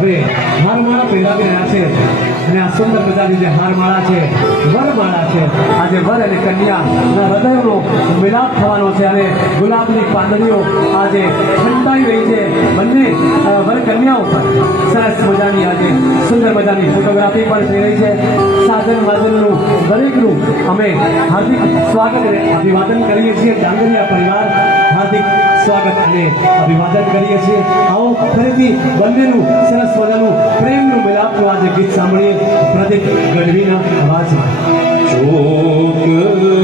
હવે હારમાળા પહેરાવી રહ્યા છે અને આ સુંદર મજાની જે હારમાળા છે વરમાળા છે આજે વર અને કન્યાના હૃદયનો મિલાપ થવાનો છે અને ગુલાબની પાંદડીઓ આજે ઠંડાઈ રહી છે બંને વર કન્યાઓ પર સરસ મજાની આજે સુંદર મજાની ફોટોગ્રાફી પણ થઈ રહી છે સાધન વાદનનું દરેકનું અમે હાર્દિક સ્વાગત અને અભિવાદન કરીએ છીએ ડાંગરિયા પરિવાર હાર્દિક સ્વાગત અને અભિવાદન કરીએ છીએ આવો ફરીથી બંનેનું સરસ મજાનું પ્રેમનું મિલાપનું આજે ગીત સાંભળીએ પ્રદીપ ગઢવીના અવાજમાં ચોક